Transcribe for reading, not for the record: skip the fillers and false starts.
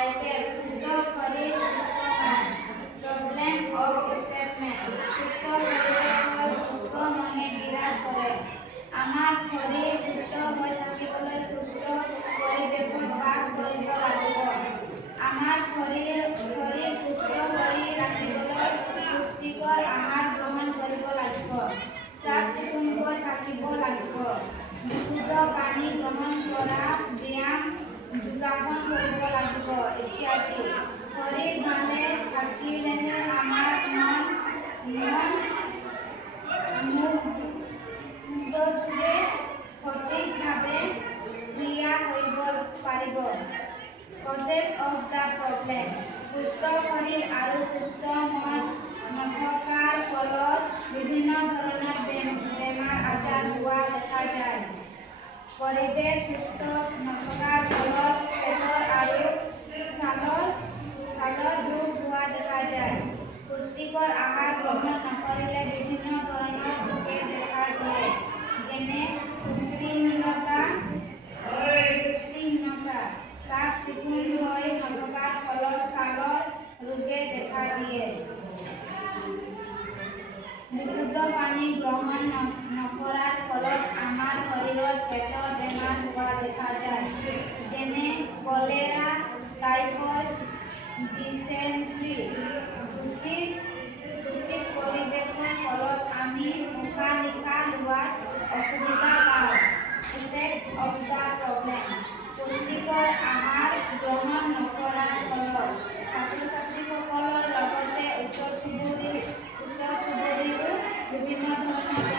title সুস্থ শৰীৰ সুস্থ মন প্ৰব্লেম অফ ষ্টেটমেণ্ট সুস্থ শৰীৰৰ সুস্থ মনে বিৰাজ কৰে আমাৰ শৰীৰ সুস্থ হৈ থাকিবলৈ সুস্থ পৰিৱেশত বাস কৰিব লাগিব আমাৰ শৰীৰ সুস্থ কৰি ৰাখিবলৈ পুষ্টিকৰ আহাৰ গ্ৰহণ কৰিব লাগিব চাফ চিকুণকৈ থাকিব লাগিব বিশুদ্ধ পানী গ্ৰহণ কৰা ব্যায়াম যোগাসন কৰিব লাগিব ইত্যাদি শৰীৰ ভালে থাকিলেহে আমাৰ মগজুৱে সঠিকভাৱে ক্ৰিয়া কৰিব পাৰিব কজেছ অফ দ্য প্ৰব্লেম সুস্থ শৰীৰ আৰু সুস্থ মন নথকাৰ ফলত বিভিন্ন ধৰণৰ বেমাৰ আজাৰ হোৱা দেখা যায় পৰিৱেশ সুস্থ নথকাৰ ফলত পেটৰ আৰু ছালৰ ৰোগ হোৱা দেখা যায় পুষ্টিকৰ আহাৰ গ্ৰহণ নকৰিলে বিভিন্ন ধৰণৰ ৰোগে দেখা দিয়ে যেনে পুষ্টিহীনতা চাফ চিকুণ হৈ নথকাৰ ফলত ছালৰ ৰোগে দেখা দিয়ে বিশুদ্ধ পানী গ্ৰহণ নকৰাৰ ফলত আমাৰ শৰীৰত পেটৰ বেমাৰ হোৱা দেখা যায় যেনে কলেৰা টাইফয়েড ডিচেণ্ট্ৰি দূষিত পৰিৱেশৰ ফলত আমি উশাহ নিশাহ লোৱাত অসুবিধা পাওঁ ইফেক্ট অফ দ্য প্ৰব্লেম পুষ্টিকৰ আহাৰ গ্ৰহণ নকৰাৰ ফলত ছাত্ৰ ছাত্ৰীসকলৰ লগতে ওচৰ চুবুৰীৰো বিভিন্ন ধৰণৰ